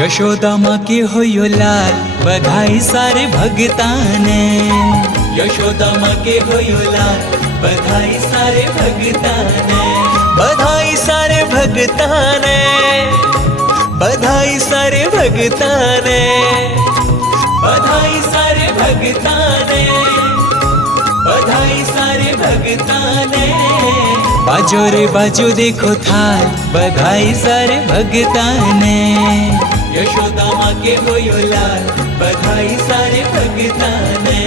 यशोदा माँ के होयो लाल, बधाई सारे भगताने। यशोदा माँ के होयो लाल, बधाई सारे भगताने। बधाई सारे भगताने, बधाई सारे भगताने, बधाई सारे भगताने, बधाई सारे भगताने। बाजो रे बाजो देखो थाल, बधाई सारे भगताने। यशोदा माँ के होयो लाल, बधाई सारे भगताने।